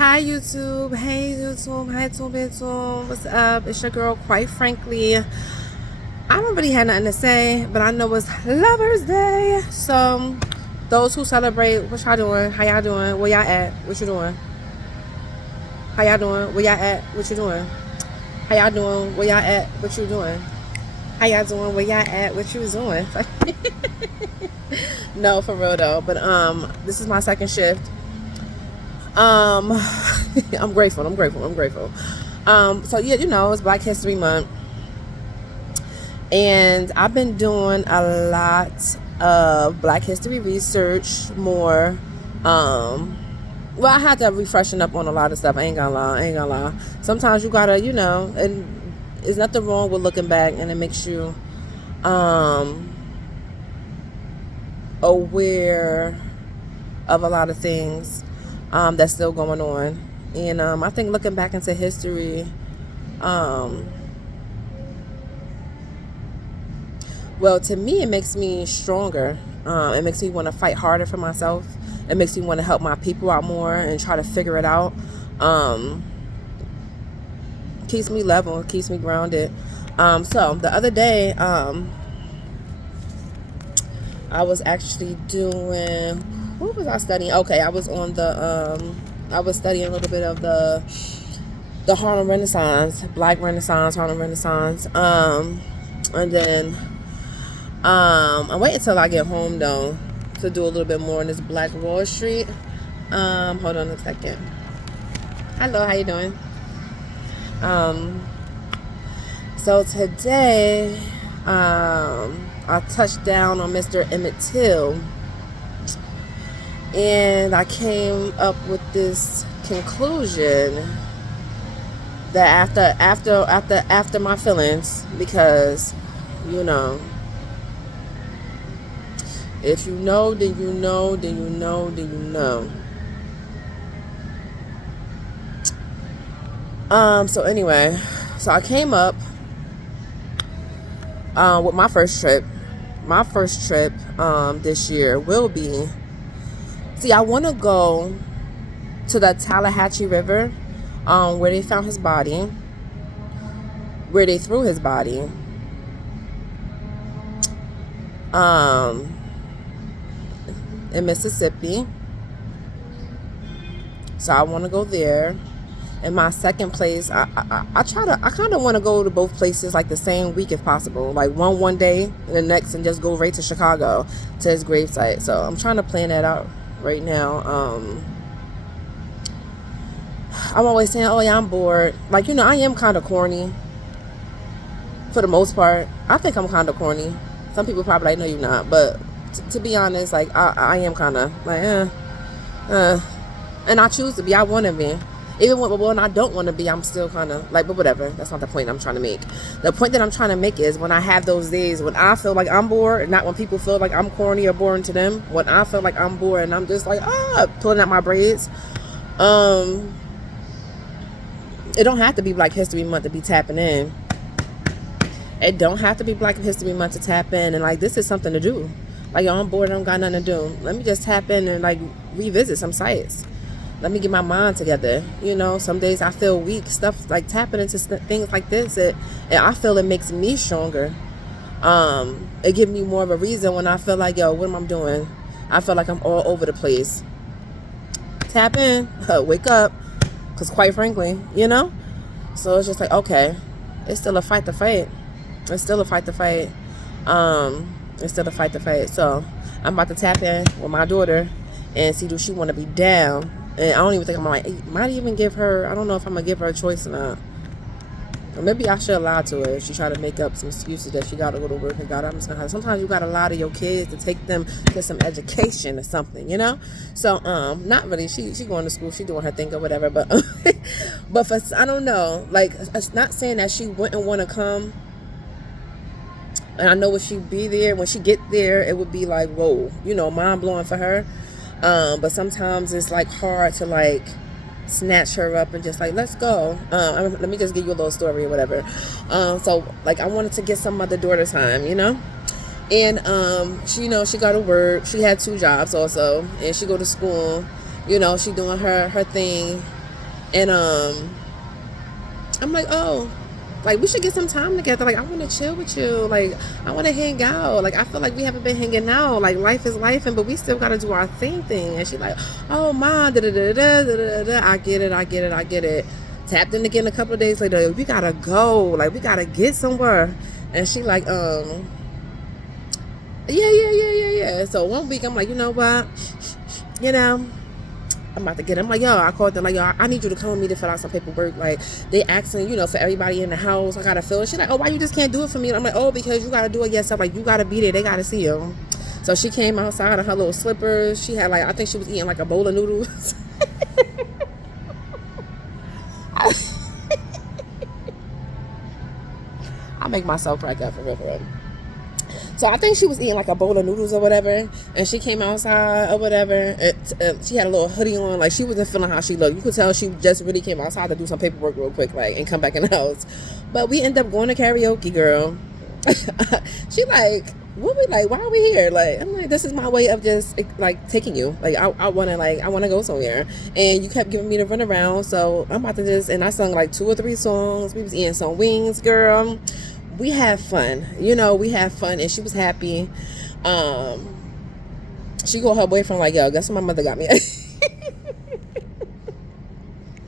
Hi YouTube, hey YouTube, hi YouTube, what's up? It's your girl, quite frankly. I don't really have nothing to say, but I know it's Lovers Day. So, those who celebrate, what y'all doing? How y'all doing? Where y'all at? What you doing? How y'all doing? Where y'all at? What you doing? How y'all doing? Where y'all at? What you doing? How y'all doing? Where y'all at? What you doing? No, for real though. But this is my second shift. I'm grateful. So yeah, it's Black History Month, and I've been doing a lot of Black history research. More, well, I had to refreshen up on a lot of stuff. I ain't gonna lie. Sometimes you gotta, and there's nothing wrong with looking back, and it makes you, aware of a lot of things that's still going on. And I think looking back into history, well, to me, it makes me stronger. It makes me want to fight harder for myself. It makes me want to help my people out more and try to figure it out. Keeps me level, keeps me grounded. So the other day, I was actually doing, what was I studying? Okay, I was on I was studying a little bit of the Harlem Renaissance, Black Renaissance, Harlem Renaissance. And then, I'm waiting until I get home though to do a little bit more on this Black Wall Street. Hold on a second. Hello, how you doing? So today, I touched down on Mr. Emmett Till, and I came up with this conclusion that after my feelings, because if you know, then you know, then you know, then you know. So anyway, so I came up with my first trip. My first trip this year will be, I want to go to the Tallahatchie River, where they found his body, where they threw his body, in Mississippi. So I want to go there. In my second place, I kind of want to go to both places like the same week if possible. Like one day and the next, and just go right to Chicago to his gravesite. So I'm trying to plan that out right now. I'm always saying, oh yeah, I'm bored. Like, I am kind of corny for the most part. I think I'm kind of corny. Some people probably like, no, you're not. But to be honest, like, I am kind of like, and I choose to be. I want to be. Even when I don't want to be, I'm still kind of like, but whatever. That's not the point I'm trying to make. The point that I'm trying to make is when I have those days when I feel like I'm bored, not when people feel like I'm corny or boring to them. When I feel like I'm bored and I'm just like, pulling out my braids. It don't have to be Black History Month to be tapping in. It don't have to be Black History Month to tap in. And like, this is something to do. Like, yo, I'm bored, I don't got nothing to do. Let me just tap in and like revisit some sites. Let me get my mind together. Some days I feel weak. Stuff like tapping into things like this, and I feel it makes me stronger. It gives me more of a reason when I feel like, yo, what am I doing? I feel like I'm all over the place. Tap in, wake up, because quite frankly, So it's just like, okay, it's still a fight to fight. It's still a fight to fight. So I'm about to tap in with my daughter and see, do she want to be down? And I don't even think might even give her, I don't know if I'm going to give her a choice or not. Or maybe I should lie to her if she try to make up some excuses that she got to go to work and sometimes you got to lie to your kids to take them to some education or something, So, not really. She going to school. She doing her thing or whatever. But, I don't know. Like, it's not saying that she wouldn't want to come. And I know if she be there, when she get there, it would be like, whoa, mind blowing for her. But sometimes it's like hard to like snatch her up and just like, let's go. Let me just give you a little story or whatever. So like, I wanted to get some other daughter time, and she got to work. She had 2 jobs also, and she go to school. She doing her thing. And I'm like, oh, like we should get some time together. Like I want to chill with you. Like I want to hang out. Like I feel like we haven't been hanging out. Like life is life, but we still gotta do our thing. And she's like, oh ma, da da da da da da. I get it. Tapped in again a couple of days later. We gotta go. Like we gotta get somewhere. And she like, yeah. So one week I'm like, you know what? You know, I'm about to get it. I'm like, yo, I called them like, yo, I need you to come with me to fill out some paperwork. Like they asking, you know, for everybody in the house. I gotta fill it. She's like, oh, why you just can't do it for me? And I'm like, oh, because you gotta do it yourself. Like you gotta be there. They gotta see you. So she came outside in her little slippers. She had like, I think she was eating like a bowl of noodles. I make myself crack up for real. So I think she was eating like a bowl of noodles or whatever, and she came outside or whatever. She had a little hoodie on, like she wasn't feeling how she looked. You could tell she just really came outside to do some paperwork real quick, like, and come back in the house. But we end up going to karaoke, girl. She like, what we like? Why are we here? Like, I'm like, this is my way of just like taking you. Like, I wanna go somewhere, and you kept giving me the runaround. So I'm about to just, and I sung like 2 or 3 songs. We was eating some wings, girl. We had fun, you know, and she was happy. She called her boyfriend like, yo, guess what my mother got me?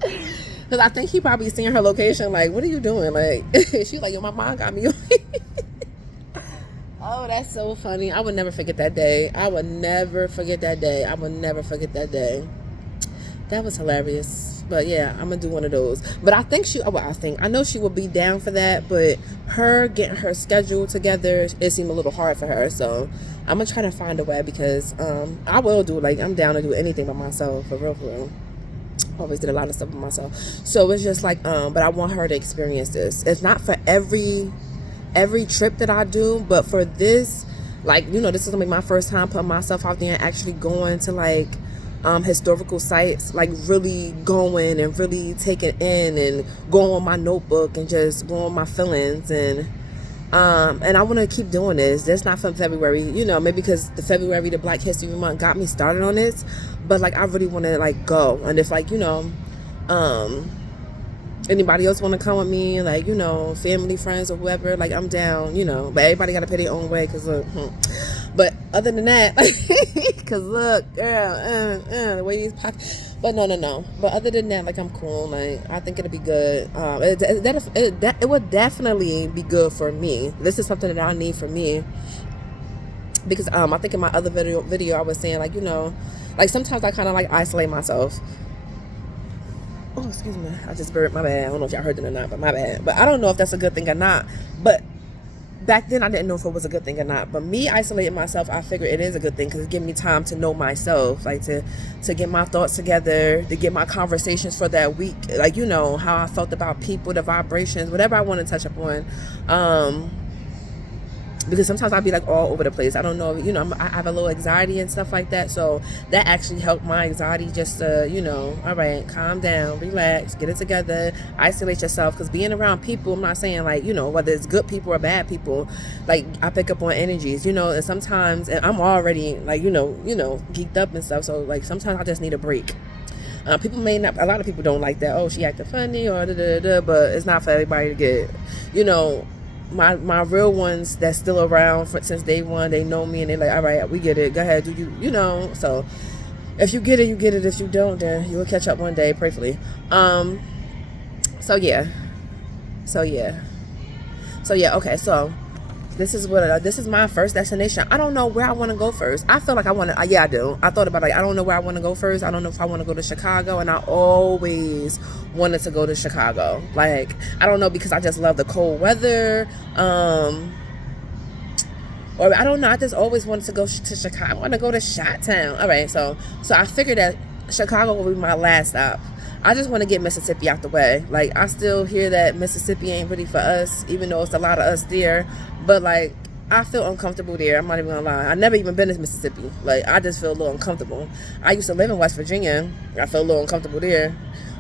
Because I think he probably seen her location like, what are you doing? Like, she like, yo, my mom got me. Oh, that's so funny. I would never forget that day. That was hilarious. But yeah, I'm gonna do one of those. But I think I know she will be down for that, but her getting her schedule together, it seemed a little hard for her. So I'm gonna try to find a way, because I will do, like, I'm down to do anything by myself, for real. Always did a lot of stuff by myself. So it's just like, but I want her to experience this. It's not for every trip that I do, but for this, like, you know, this is gonna be my first time putting myself out there and actually going to like historical sites, like really going and really taking in and going on my notebook and just going on my feelings, and I want to keep doing this. That's not from February, you know, maybe because the Black History Month got me started on this, but like I really want to like go. And if like, you know, anybody else want to come with me, like, you know, family, friends, or whoever, like I'm down, you know, but everybody got to pay their own way, because look, but other than that, because look, girl, the way these pockets, but no, but other than that, like, I'm cool. Like, I think it'll be good. It would definitely be good for me. This is something that I need for me, because I think in my other video I was saying, like, you know, like sometimes I kind of like isolate myself. Oh, excuse me, I just buried, my bad. I don't know if y'all heard it or not, but my bad. But I don't know if that's a good thing or not. But back then I didn't know if it was a good thing or not. But me isolating myself, I figure it is a good thing, because it gives me time to know myself, like to get my thoughts together, to get my conversations for that week, like, you know, how I felt about people, the vibrations, whatever I want to touch up on. Because sometimes I'll be like all over the place. I don't know, you know, I have a little anxiety and stuff like that. So that actually helped my anxiety, just to, you know, all right, calm down, relax, get it together, isolate yourself. Because being around people, I'm not saying like, you know, whether it's good people or bad people, like I pick up on energies, you know, and sometimes, and I'm already like, you know, geeked up and stuff. So like sometimes I just need a break. People may not, a lot of people don't like that. Oh, she acting funny or but it's not for everybody to get, you know. My real ones that's still around since day one, they know me and they're like, all right, we get it. Go ahead, do you, you know. So if you get it, you get it. If you don't, then you will catch up one day, prayerfully. So yeah. Okay, so this is my first destination. I don't know where I want to go first. I feel like I want to, I do. I thought about, like, I don't know where I want to go first. I don't know if I want to go to Chicago, and I always wanted to go to Chicago. Like, I don't know, because I just love the cold weather. Or I don't know, I just always wanted to go to Chicago. I want to go to Chi-Town. All right, so I figured that Chicago will be my last stop. I just want to get Mississippi out the way. Like, I still hear that Mississippi ain't really for us, even though it's a lot of us there. But, like, I feel uncomfortable there. I'm not even gonna lie. I've never even been to Mississippi. Like, I just feel a little uncomfortable. I used to live in West Virginia. I feel a little uncomfortable there.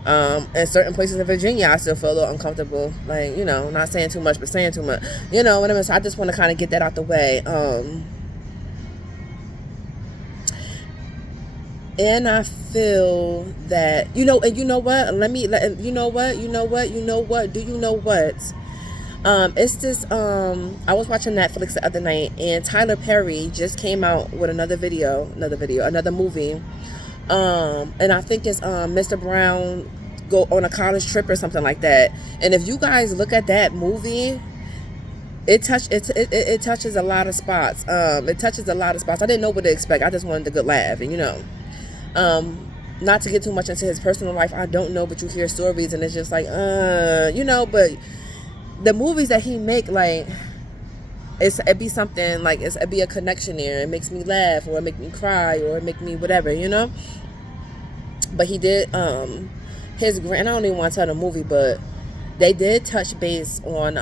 In certain places in Virginia, I still feel a little uncomfortable. Like, you know, not saying too much, but saying too much. You know what I mean? So I just want to kind of get that out the way. And I feel that, and you know what? You know what? You know what? You know what? Do you know what? It's this. I was watching Netflix the other night, and Tyler Perry just came out with another movie. And I think it's Mr. Brown go on a college trip or something like that. And if you guys look at that movie, it touches a lot of spots. It touches a lot of spots. I didn't know what to expect. I just wanted a good laugh, and not to get too much into his personal life, I don't know, but you hear stories and it's just like, but the movies that he make, like, it'd be something like, it'd be a connection there. It makes me laugh, or it make me cry, or it make me whatever, But he did, his grand, I don't even want to tell the movie, but they did touch base on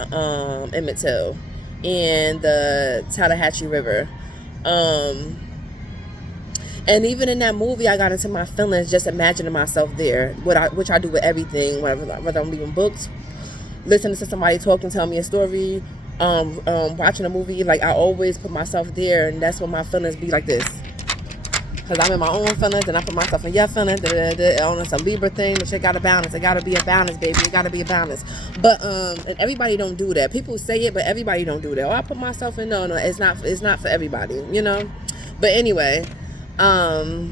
Emmett Till and the Tallahatchie River. And even in that movie, I got into my feelings just imagining myself there, which I do with everything, whether I'm reading books, listening to somebody talk and tell me a story, watching a movie. Like, I always put myself there, and that's when my feelings be like this. Because I'm in my own feelings, and I put myself in your feelings. It's a Libra thing. The shit got to balance. It got to be a balance, baby. It got to be a balance. But and everybody don't do that. People say it, but everybody don't do that. Oh, I put myself in. No, it's not for everybody, But anyway, the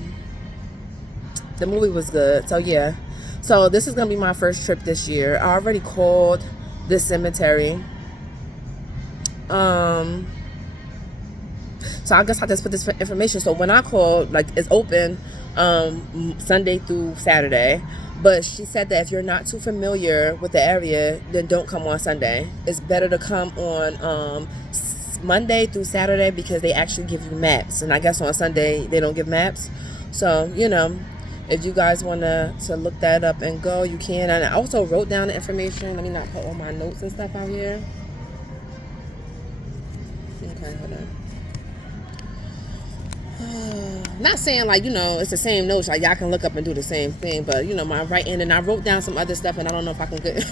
movie was good. So yeah. So this is gonna be my first trip this year. I already called the cemetery. So I guess I just put this information. So when I called, like, it's open Sunday through Saturday. But she said that if you're not too familiar with the area, then don't come on Sunday. It's better to come on Monday through Saturday, because they actually give you maps. And I guess on Sunday they don't give maps. So, if you guys want to look that up and go, you can. And I also wrote down the information. Let me not put all my notes and stuff out here. Okay, hold on. Not saying like, it's the same notes, like y'all can look up and do the same thing, but my writing, and I wrote down some other stuff, and I don't know if I can get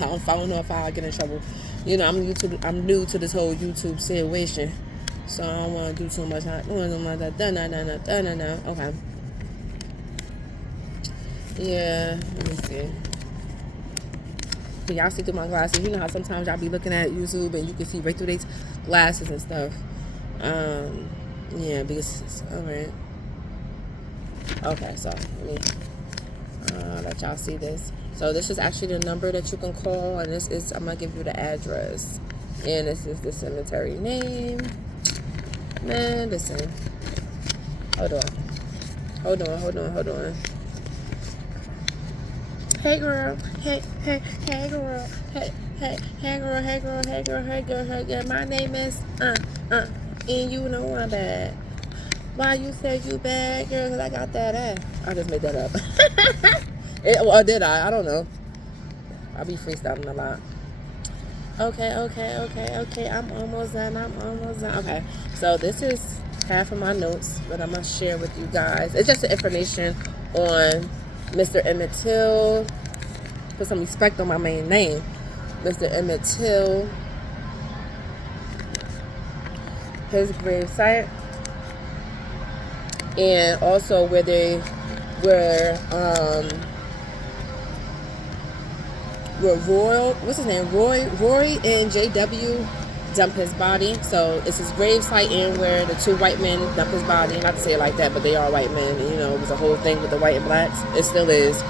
I don't know if I'll get in trouble. I'm new to this whole YouTube situation, so I don't want to do too much. Okay. Yeah, let me see. Can y'all see through my glasses? You know how sometimes y'all be looking at YouTube and you can see right through their glasses and stuff. Yeah, because alright. Okay, so let me let y'all see this. So this is actually the number that you can call, and this is, I'm gonna give you the address, and this is the cemetery name. Man, listen. Hold on. Hey girl, hey girl, hey girl. My name is and you know I'm bad. Why you say you bad, girl? Cause I got that ass. I just made that up. Or did I? I don't know. I be freestyling a lot. Okay. I'm almost done. Okay, so this is half of my notes that I'm gonna share with you guys. It's just the information on Mr. Emmett Till. Put some respect on my main name, Mr. Emmett Till. His grave site, and also where Roy and JW dump his body. So it's his grave site, and where the two white men dump his body. Not to say it like that, but they are white men. And, it was a whole thing with the white and blacks. It still is.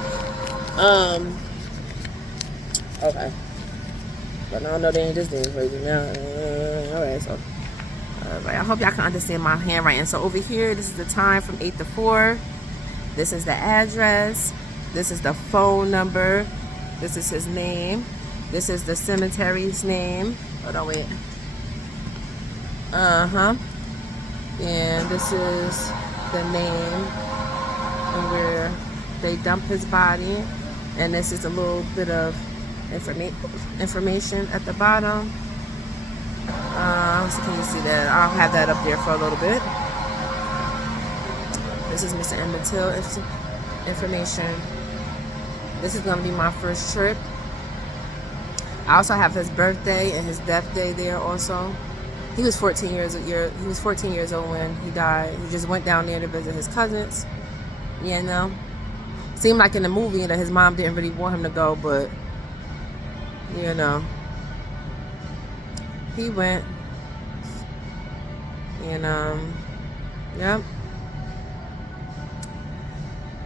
Okay. But I don't know, they ain't just doing crazy now. Alright, so. Alright, I hope y'all can understand my handwriting. So over here, this is the time from 8 to 4. This is the address. This is the phone number. This is his name. This is the cemetery's name. Hold on, wait. And this is the name and where they dump his body. And this is a little bit of information at the bottom. So can you see that? I'll have that up there for a little bit. This is Mr. Emmett Till information. This is going to be my first trip. I also have his birthday and his death day there also. He was 14 years old when he died. He just went down there to visit his cousins. You know, seemed like in the movie that his mom didn't really want him to go, but you know, he went. And yep,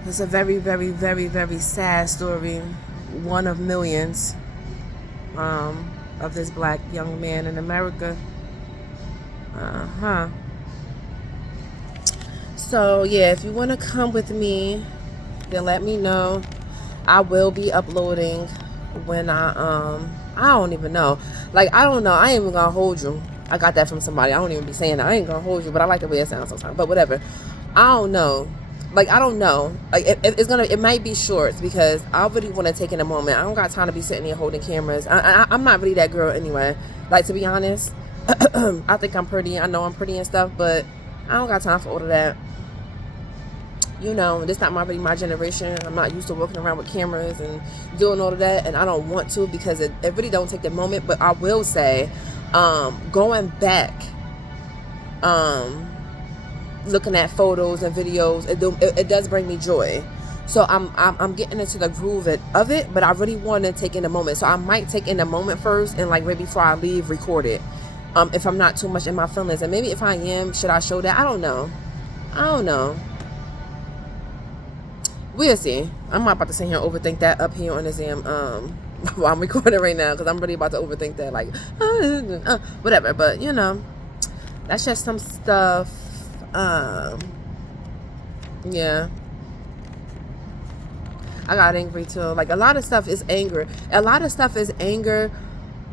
it's a very, very, very, very sad story, one of millions, of this black young man in America. So yeah, if you want to come with me, then let me know. I will be uploading when I don't even know. Like, I don't know. I ain't even gonna hold you. I got that from somebody. I don't even be saying that. I ain't gonna hold you, but I like the way it sounds sometimes. But whatever. I don't know. Like, I don't know. Like, it might be shorts because I really want to take in a moment. I don't got time to be sitting here holding cameras. I'm not really that girl anyway. Like, to be honest, I think I'm pretty. I know I'm pretty and stuff, but I don't got time for all of that. You know, this not really my generation. I'm not used to walking around with cameras and doing all of that, and I don't want to because it really don't take the moment. But I will say, going back, looking at photos and videos, it does bring me joy. So I'm getting into the groove of it, but I really want to take in the moment. So I might take in the moment first, and like right before I leave, record it. If I'm not too much in my feelings, and maybe if I am, should I show that? I don't know. We'll see. I'm not about to sit here and overthink that up here on this damn while I'm recording right now, because I'm really about to overthink that, like whatever. But you know, that's just some stuff. Yeah, I got angry too. Like, a lot of stuff is anger.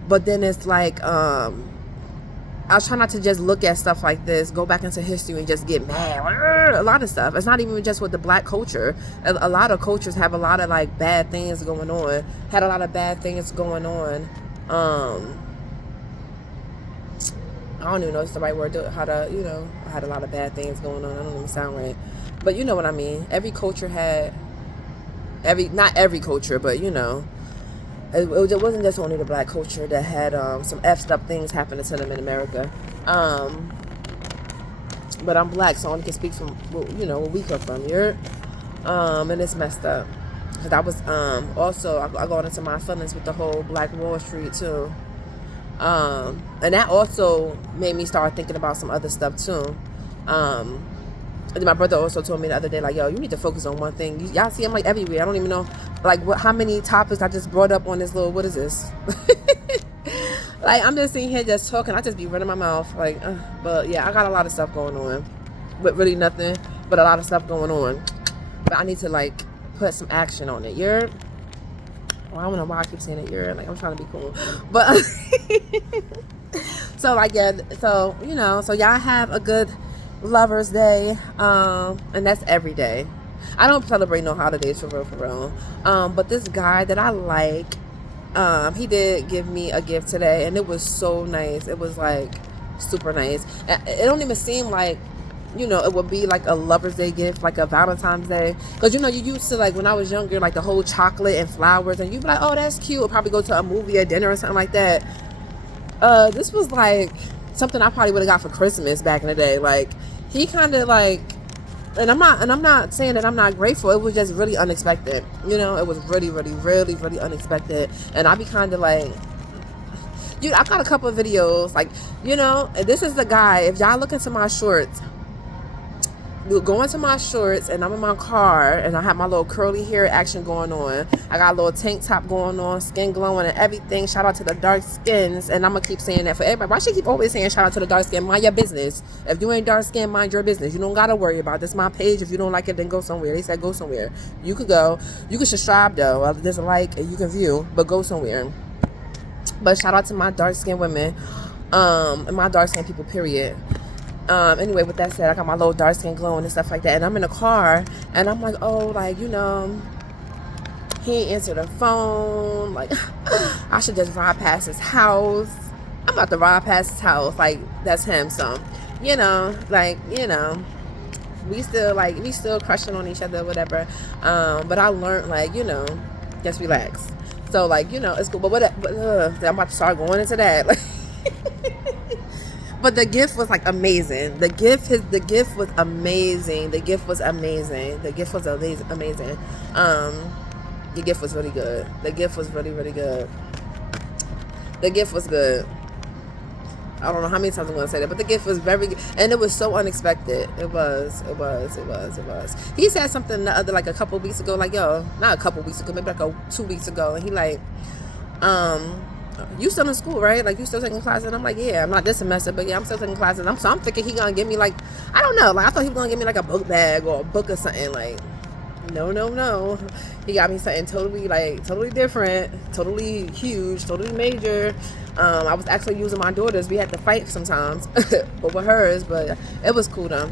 But then it's like I try not to just look at stuff like this, go back into history and just get mad. A lot of stuff. It's not even just with the black culture. A lot of cultures have a lot of like bad things going on. Had a lot of bad things going on. I don't even know if it's the right word. How to, you know, I had a lot of bad things going on. I don't even sound right. But you know what I mean. Every culture had, not every culture, but you know, it wasn't just only the black culture that had some effed up things happening to them in America. But I'm black, so I only can speak from, you know, where we come from. And it's messed up. Because I was also, I got into my feelings with the whole Black Wall Street too. And that also made me start thinking about some other stuff too. And then my brother also told me the other day, like, yo, you need to focus on one thing. Y'all see, I'm like everywhere. I don't even know, like, how many topics I just brought up on this little, what is this? Like, I'm just sitting here just talking. I just be running my mouth, like, but yeah, I got a lot of stuff going on. With really nothing, but a lot of stuff going on. But I need to, like, put some action on it. Well, I don't know why I keep saying it. Like, I'm trying to be cool. But, so, like, yeah, so, you know, so y'all have a good Lover's Day, and that's every day. I don't celebrate no holidays for real. But this guy that I like, he did give me a gift today, and it was so nice. It was like super nice. It don't even seem like, you know, it would be like a Lover's Day gift, like a Valentine's Day, because you know, you used to, like, when I was younger, like the whole chocolate and flowers, and you'd be like, oh, that's cute. Or probably go to a movie or dinner or something like that. This was like something I probably would have got for Christmas back in the day. Like, he kind of like, and I'm not saying that I'm not grateful. It was just really unexpected. You know, it was really, really, really, really unexpected. And I be kind of like, dude, I got a couple of videos, like, you know, and this is the guy. If y'all look into my shorts, go into my shorts, and I'm in my car, and I have my little curly hair action going on. I got a little tank top going on, skin glowing and everything. Shout out to the dark skins, and I'm gonna keep saying that for everybody. Why should I keep always saying shout out to the dark skin? Mind your business. If you ain't dark skin, mind your business. You don't gotta worry about this. My page. If you don't like it, then go somewhere. They said go somewhere. You could go. You can subscribe though. There's a like, and you can view, but go somewhere. But shout out to my dark skin women, and my dark skin people. Period. Anyway, with that said, I got my little dark skin glowing and stuff like that, and I'm in a car, and I'm like, oh, like, you know, he ain't answered the phone. Like, I should just ride past his house. I'm about to ride past his house, like, that's him. So, you know, like, you know, we still crushing on each other, whatever. But I learned, like, you know, just relax. So, like, you know, it's cool. But I'm about to start going into that. Like, But the gift was like amazing. The gift was amazing. The gift was amazing. The gift was amazing. The gift was really good. The gift was really, really good. The gift was good. I don't know how many times I'm going to say that, but the gift was very good. And it was so unexpected. It was. He said something the other, like a couple weeks ago, like, yo, not a couple weeks ago, maybe like 2 weeks ago. And he like, you still in school, right? Like, you still taking classes? And I'm like, yeah, I'm not this semester, but yeah, I'm still taking classes. So I'm thinking he going to give me like, I don't know. Like, I thought he was going to give me like a book bag or a book or something. Like, no. He got me something totally different, totally huge, totally major. I was actually using my daughter's. We had to fight sometimes over hers, but it was cool though.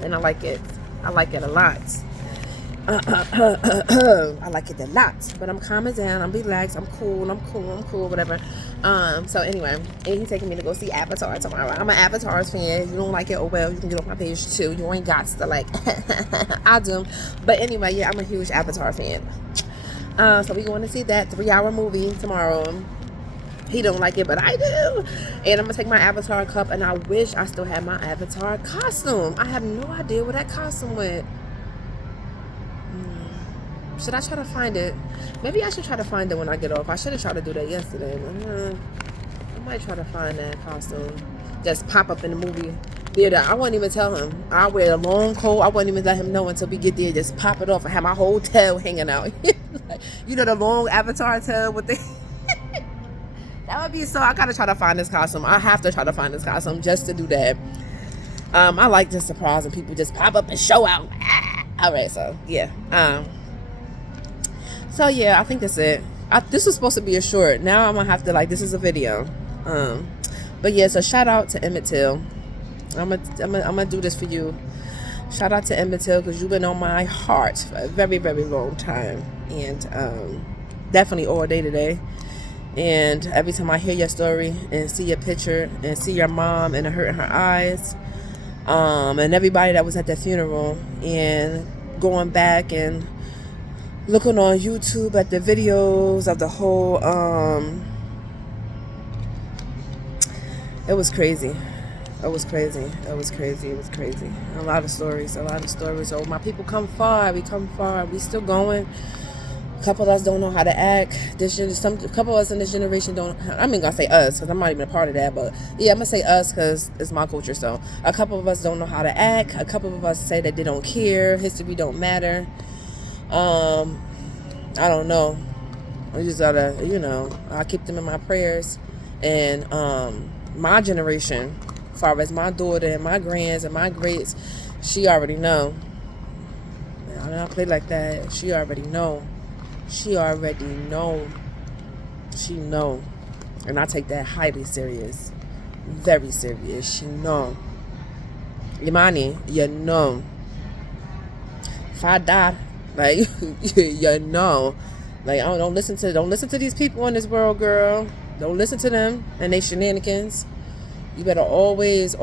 And I like it. I like it a lot. I like it a lot. But I'm calming down. I'm relaxed. I'm cool, whatever. So anyway, and he's taking me to go see Avatar tomorrow. I'm an Avatar fan. If you don't like it, oh well, you can get off my page too. You ain't got to like I do. But anyway, yeah, I'm a huge Avatar fan. So we going to see that 3-hour movie tomorrow. He don't like it, but I do. And I'm gonna take my Avatar cup, and I wish I still had my Avatar costume. I have no idea where that costume went. Should I try to find it? Maybe I should try to find it when I get off. I should have tried to do that yesterday. I might try to find that costume. Just pop up in the movie theater. I wouldn't even tell him. I wear a long coat. I wouldn't even let him know until we get there. Just pop it off and have my whole tail hanging out. You know, the long Avatar tail with the... That would be so... I gotta try to find this costume. I have to try to find this costume just to do that. I like just surprising people. Just pop up and show out. Alright, so yeah. So yeah, I think that's it. This was supposed to be a short. Now I'm gonna have to like, this is a video. But yeah, so shout out to Emmett Till. I'm gonna do this for you. Shout out to Emmett Till, because you've been on my heart for a very, very long time, and definitely all day today. And every time I hear your story and see your picture and see your mom and the hurt in her eyes, and everybody that was at the funeral, and going back and looking on YouTube at the videos of the whole, it was crazy. It was crazy. A lot of stories. So my people come far. We come far. We still going. A couple of us don't know how to act. A couple of us in this generation don't. I'm gonna say us, because I'm not even a part of that. But yeah, I'm gonna say us because it's my culture. So a couple of us don't know how to act. A couple of us say that they don't care. History don't matter. I don't know. I just gotta, I keep them in my prayers. And my generation, as far as my daughter and my grands and my greats, she already know. I don't play like that. She already know. She know. And I take that highly serious. Very serious. She know. Imani, you know. If I die, like, you know. Like, don't listen to these people in this world, girl. Don't listen to them and they shenanigans. You better always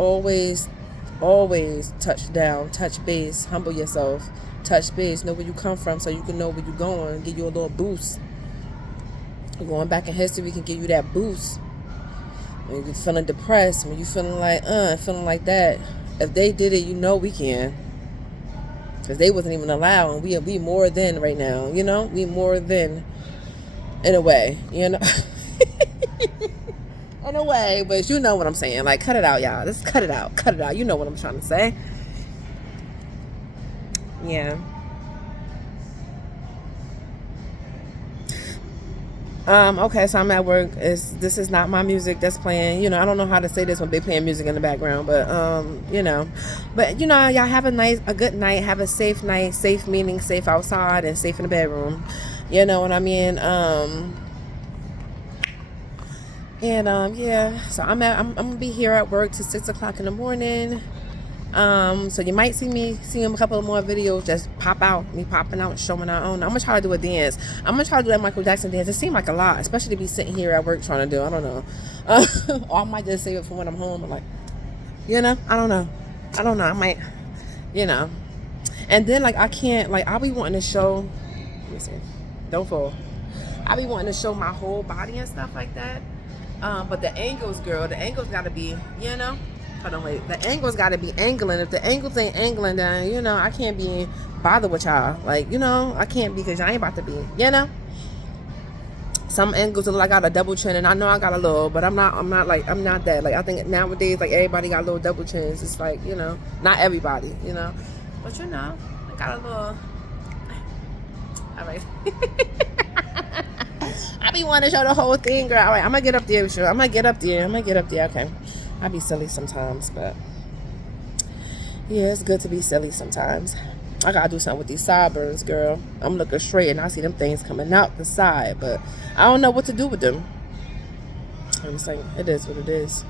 touch down, touch base, humble yourself, touch base, know where you come from so you can know where you're going, give you a little boost. Going back in history can give you that boost. When you're feeling depressed, when you're feeling like that, if they did it, we can. Because they wasn't even allowed, and we more than right now, we more than, in a way, in a way, but you know what I'm saying. Like, cut it out, y'all. Let's cut it out. You know what I'm trying to say. Yeah. Okay, so I'm at work. This is not my music that's playing. I don't know how to say this when they're playing music in the background, but but y'all have a good night. Have a safe night. Safe meaning safe outside and safe in the bedroom. You know what I mean? Yeah. So I'm gonna be here at work till 6:00 in the morning. So you might see a couple of more videos just pop out, me popping out, showing out. I'm gonna try to do a dance. I'm gonna try to do that Michael Jackson dance. It seemed like a lot, especially to be sitting here at work trying to do. I don't know. Or I might just save it for when I'm home. I'm like, I don't know. I might, And then I can't, I'll be wanting to show. Let me see. Don't fall. I'll be wanting to show my whole body and stuff like that. But the angles, girl, the angles gotta be, you know. Hold on, wait. The angles gotta be angling. If the angles ain't angling, then you know I can't be bothered with y'all. Like, you know, I can't be because y'all ain't about to be, you know. Some angles look like I got a double chin, and I know I got a little, but I'm not that. Like, I think nowadays, like, everybody got little double chins. It's like, you know, not everybody, you know, but you know, I got a little. All right. I be wanting to show the whole thing, girl. All right, I'm gonna get up there, sure. I'm gonna get up there. Okay. I be silly sometimes, but yeah, it's good to be silly sometimes. I gotta do something with these sideburns, girl. I'm looking straight and I see them things coming out the side, but I don't know what to do with them. I'm saying it is what it is.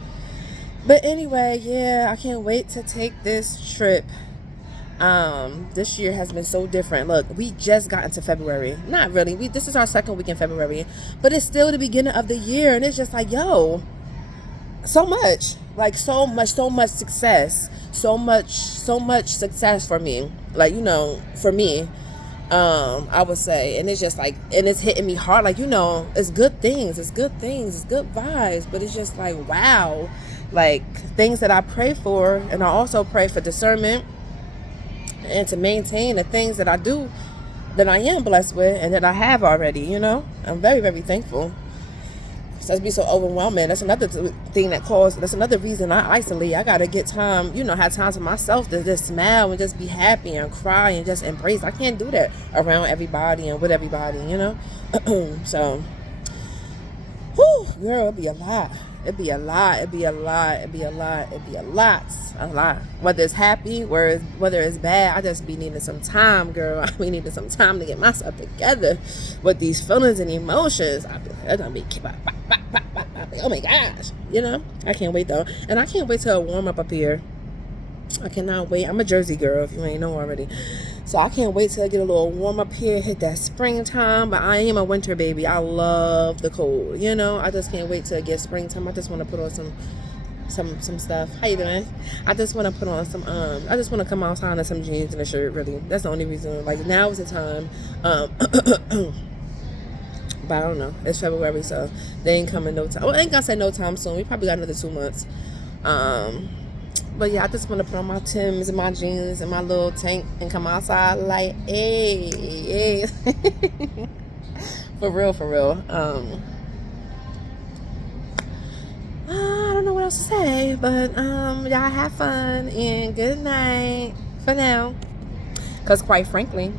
But anyway, yeah, I can't wait to take this trip. This year has been so different. Look, we just got into February. Not really. This is our second week in February, but it's still the beginning of the year, and it's just like, yo, so much success, so much success for me. Like, you know, for me, I would say, and it's just like, and it's hitting me hard. Like, you know, it's good things, it's good vibes, but it's just like, wow, like things that I pray for, and I also pray for discernment and to maintain the things that I do, that I am blessed with, and that I have already. You know, I'm very, very thankful. That's be so overwhelming. That's another thing that's another reason I isolate. I gotta get time, you know, have time to myself to just smile and just be happy and cry and just embrace. I can't do that around everybody and with everybody, you know. So, whew, girl, it'd be a lot. Whether it's happy, whether it's bad, I just be needing some time, girl. I be needing some time to get myself together with these feelings and emotions. I'm gonna be, oh my gosh, you know. I can't wait though, and I can't wait till it warm up here. I cannot wait. I'm a Jersey girl, if you ain't know already. So I can't wait till I get a little warm up here, hit that springtime. But I am a winter baby. I love the cold, you know. I just can't wait till it gets springtime. I just want to put on some stuff. How you doing? I just want to put on some I just want to come outside in some jeans and a shirt, really. That's the only reason. Like, now is the time. But I don't know. It's February, so they ain't coming no time. Well, I ain't gonna say no time soon. We probably got another 2 months. But yeah, I just want to put on my Timbs and my jeans and my little tank and come outside like, hey. For real. I don't know what else to say, but y'all have fun and good night for now. Because quite frankly,